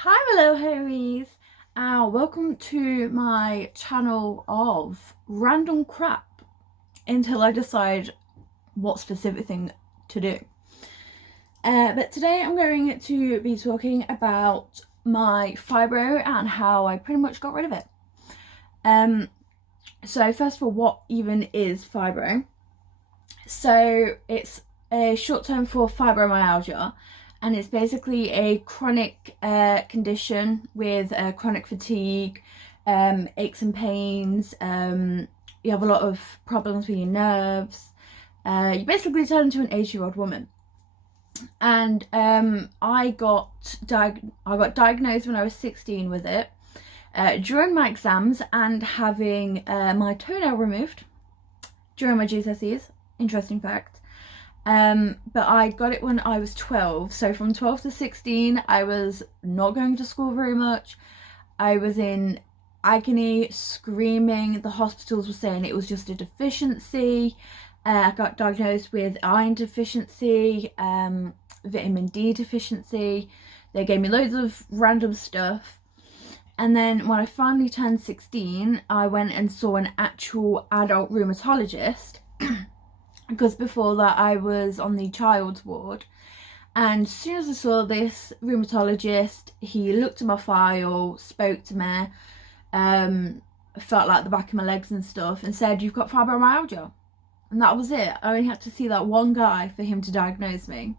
Hi, hello, homies. Welcome to my channel of random crap until I decide what specific thing to do. But today I'm going to be talking about my fibro and how I pretty much got rid of it. So first of all, what even is fibro? So it's a short term for fibromyalgia, and it's basically a chronic condition with chronic fatigue, aches and pains. You have a lot of problems with your nerves. You basically turn into an 80-year-old woman. And I got diagnosed when I was 16 with it during my exams and having my toenail removed during my GCSEs. Interesting fact. But I got it when I was 12. So from 12 to 16, I was not going to school very much. I was in agony, screaming. The hospitals were saying it was just a deficiency. I got diagnosed with iron deficiency, vitamin D deficiency. They gave me loads of random stuff. And then when I finally turned 16, I went and saw an actual adult rheumatologist. Because before that I was on the child's ward, and as soon as I saw this rheumatologist, he looked at my file, spoke to me, felt like the back of my legs and stuff, and said, "You've got fibromyalgia." And that was it. I only had to see that one guy for him to diagnose me.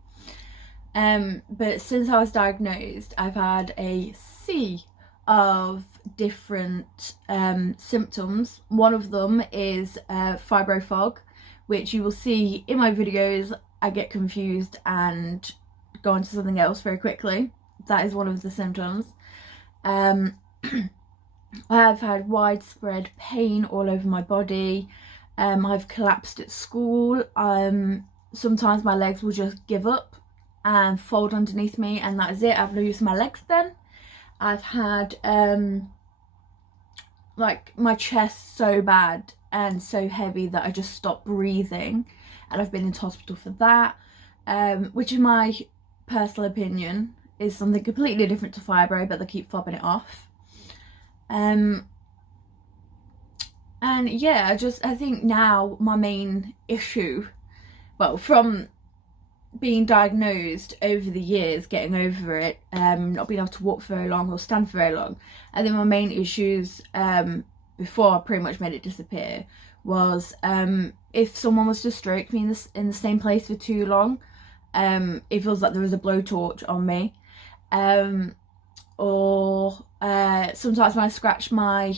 But since I was diagnosed, I've had a sea of different symptoms. One of them is fibro fog, which you will see in my videos. I get confused and go on to something else very quickly. That is one of the symptoms. I have had widespread pain all over my body. I've collapsed at school. Sometimes my legs will just give up and fold underneath me, and that is it. I've no use of my legs then. I've had like my chest so bad and so heavy that I just stopped breathing, and I've been into hospital for that, which in my personal opinion is something completely different to fibro, but they keep fobbing it off. And yeah, I think now my main issue, well, from being diagnosed over the years, getting over it, not being able to walk for very long or stand for very long, I think my main issues before I pretty much made it disappear was if someone was to stroke me in the same place for too long, it feels like there was a blowtorch on me, or sometimes when I scratch my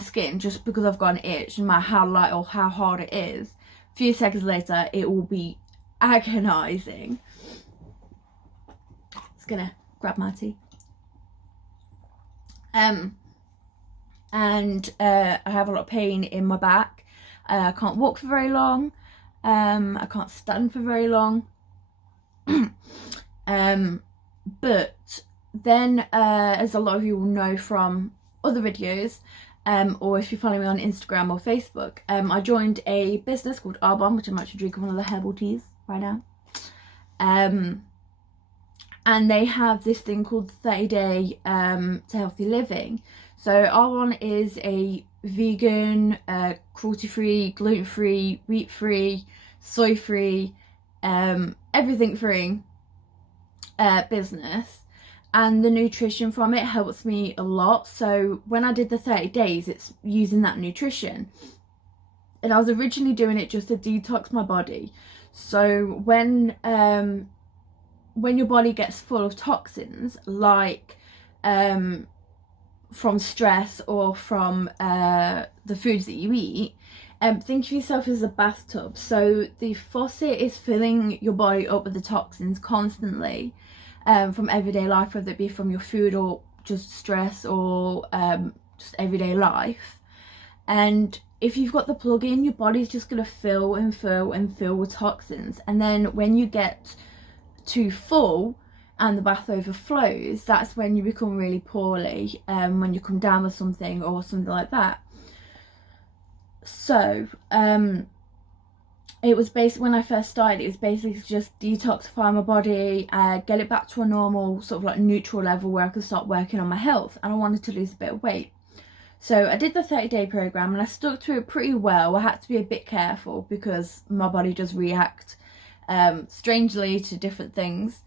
skin, just because I've got an itch, no matter how light or how hard it is, a few seconds later it will be agonizing. Just gonna grab my tea. And I have a lot of pain in my back. I can't walk for very long. I can't stand for very long. But then, as a lot of you will know from other videos, or if you follow me on Instagram or Facebook, I joined a business called Arbonne, which I'm actually drinking one of the herbal teas right now. And they have this thing called 30-day to healthy living. So Arbonne is a vegan, cruelty-free, gluten-free, wheat-free, soy-free, everything-free business. And the nutrition from it helps me a lot. So when I did the 30 days, it's using that nutrition. And I was originally doing it just to detox my body. So when your body gets full of toxins, like from stress or from the foods that you eat, think of yourself as a bathtub. So the faucet is filling your body up with the toxins constantly, from everyday life, whether it be from your food or just stress or just everyday life. And if you've got the plug in, your body's just going to fill and fill and fill with toxins. And then when you get too full and the bath overflows, that's when you become really poorly, when you come down with something or something like that. So it was basically, when I first started, it was basically just detoxify my body, get it back to a normal sort of like neutral level where I could start working on my health, and I wanted to lose a bit of weight. So I did the 30-day program and I stuck to it pretty well. I had to be a bit careful because my body does react strangely to different things.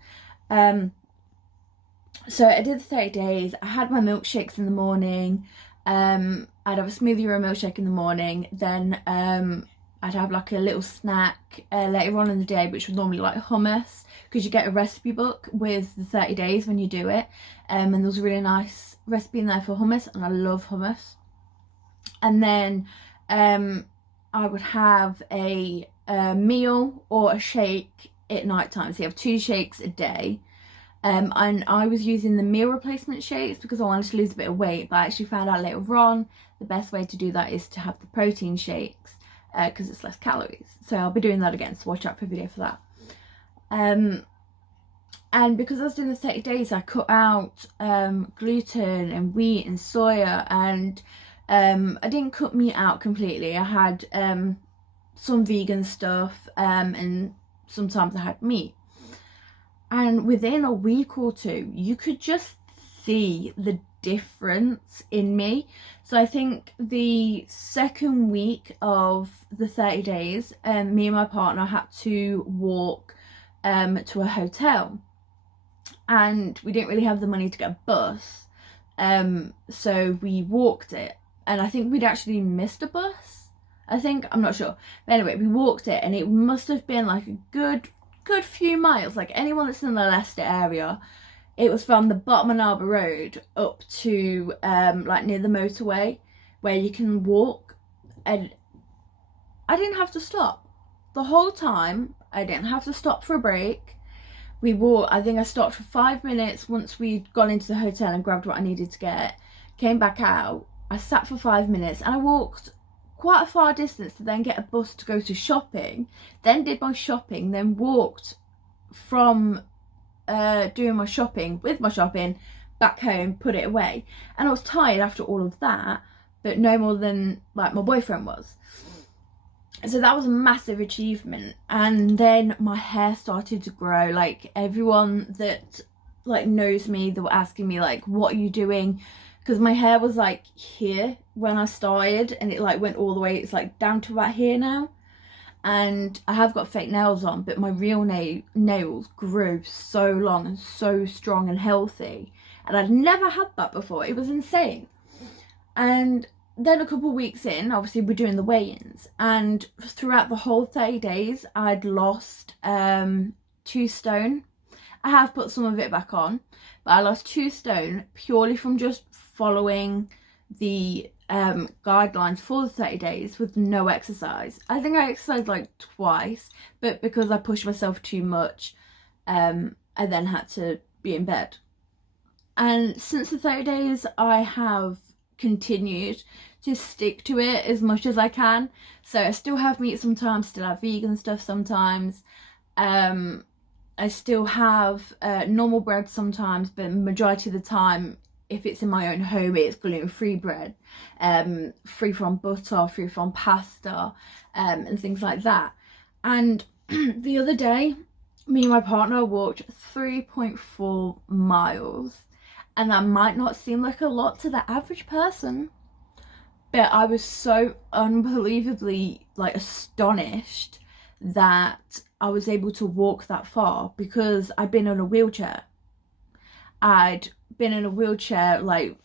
So I did the 30 days. I had my milkshakes in the morning. I'd have a smoothie or a milkshake in the morning. Then I'd have like a little snack later on in the day, which was normally like hummus, because you get a recipe book with the 30 days when you do it. And there was a really nice recipe in there for hummus, and I love hummus. And then I would have a meal or a shake at night time. So you have 2 shakes a day. And I was using the meal replacement shakes because I wanted to lose a bit of weight, but I actually found out later on the best way to do that is to have the protein shakes, because it's less calories. So I'll be doing that again, so watch out for a video for that. And because I was doing the 30 days, I cut out gluten and wheat and soya, and I didn't cut meat out completely. I had some vegan stuff, and sometimes I had meat. And within a week or 2, you could just see the difference in me. So I think the second week of the 30 days, me and my partner had to walk to a hotel. And we didn't really have the money to get a bus. So we walked it. And I think we'd actually missed a bus. I'm not sure. But anyway, we walked it, and it must have been like a good few miles. Like anyone that's in the Leicester area, it was from the bottom of Narber Road up to like near the motorway where you can walk, and I didn't have to stop the whole time. I didn't have to stop for a break. We walked. I think I stopped for 5 minutes once we'd gone into the hotel and grabbed what I needed to get, came back out. I sat for 5 minutes and I walked quite a far distance to then get a bus to go to shopping, then did my shopping, then walked from doing my shopping back home, put it away. And I was tired after all of that, but no more than like my boyfriend was. So that was a massive achievement. And then my hair started to grow. Like everyone that like knows me, they were asking me like, what are you doing? Because my hair was like here when I started, and it like went all the way, it's like down to about here now. And I have got fake nails on, but my real nails grew so long and so strong and healthy, and I'd never had that before. It was insane. And then a couple of weeks in, obviously we're doing the weigh-ins, and throughout the whole 30 days I'd lost 2 stone. I have put some of it back on, but I lost 2 stone purely from just following the guidelines for the 30 days with no exercise. I think I exercised like twice, but because I pushed myself too much, I then had to be in bed. And since the 30 days, I have continued to stick to it as much as I can. So I still have meat sometimes, still have vegan stuff sometimes. I still have normal bread sometimes, but majority of the time, if it's in my own home, it's gluten-free bread, free from butter, free from pasta, and things like that. And the other day, me and my partner walked 3.4 miles, and that might not seem like a lot to the average person, but I was so unbelievably like astonished that I was able to walk that far, because I'd been in a wheelchair. I'd been in a wheelchair like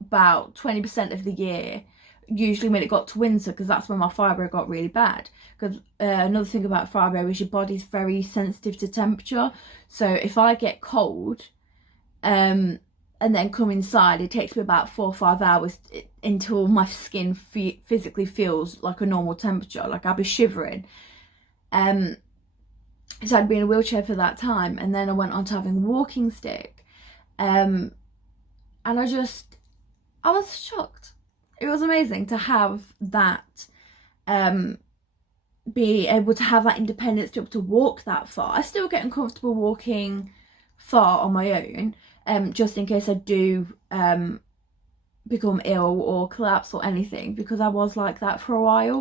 about 20% of the year, usually when it got to winter, because that's when my fibro got really bad. Because another thing about fibro is your body's very sensitive to temperature. So if I get cold and then come inside, it takes me about 4 or 5 hours until my skin physically feels like a normal temperature. Like I'll be shivering. So I'd been in a wheelchair for that time, and then I went on to having a walking stick. And I was shocked. It was amazing to have that, be able to have that independence to be able to walk that far. I still get uncomfortable walking far on my own, just in case I do become ill or collapse or anything, because I was like that for a while.